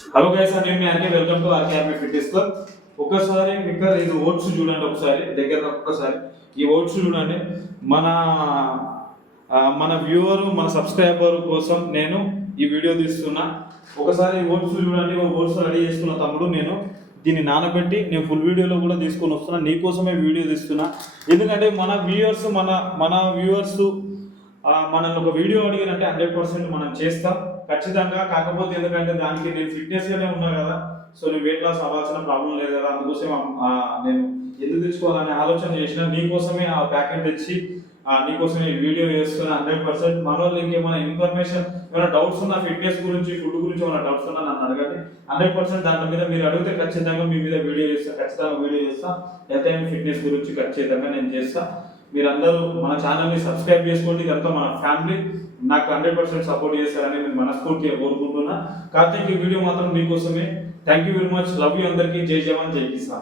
Hello guys, నేను మీ RK. Welcome to RK army fitness club. ఒకసారి ఇక్కడ ఇది ఓట్స్ చూడండి, ఒకసారి దగ్గర ఒక్కసారి ఈ ఓట్స్ చూడండి. మన మన వ్యూవర్, మన సబ్స్క్రైబర్ కోసం నేను ఈ వీడియో తీస్తున్నా. ఒకసారి ఓట్స్ చూడండి. ఓట్స్ రెడీ చేసుకున్న తమ్ముడు, నేను దీన్ని నానబెట్టి నేను ఫుల్ వీడియోలో కూడా తీసుకొని వస్తున్నా. నీకోసమే వీడియో తీస్తున్నా. ఎందుకంటే మన వ్యూవర్స్ మనల్ని ఒక వీడియో అడిగినంటే 100% మనం చేస్తాం ఖచ్చితంగా. కాకపోతే ఎందుకంటే దానికి నేను ఫిట్నెస్గానే ఉన్నా కదా, సో నేను వెయిట్ లాస్ అవ్వాల్సిన ప్రాబ్లం లేదు కదా, అందుకోసం నేను ఎందుకు తెచ్చుకోవాలనే ఆలోచన చేసిన. నీకోసమే ఆ ప్యాకెట్ తెచ్చి నీకోసమే వీడియో చేస్తున్నా 100%. మన వాళ్ళు ఇంకేమైనా ఇన్ఫర్మేషన్, ఏమైనా డౌట్స్ ఉన్నా ఫిట్నెస్ గురించి, ఫుడ్ గురించి ఏమైనా డౌట్స్ ఉన్నా నన్ను అడగండి. 100% దాని మీద మీరు అడిగితే ఖచ్చితంగా మీ మీద వీడియో చేస్తా, ఖచ్చితంగా వీడియో చేస్తా. ఎంతైనా ఫిట్నెస్ గురించి ఖచ్చితంగా నేను చేస్తా. మీరందరూ మన ఛానల్ని సబ్స్క్రైబ్ చేసుకోండి. ఇదంతా మన ఫ్యామిలీ. నాకు 100% సపోర్ట్ చేస్తారని నేను మనస్ఫూర్తిగా కోరుకుంటున్నా. కార్తీక్, ఈ వీడియో మాత్రం మీకోసమే. Thank you very much. Love you అందరికీ. జై జవాన్, జై కిసాన్.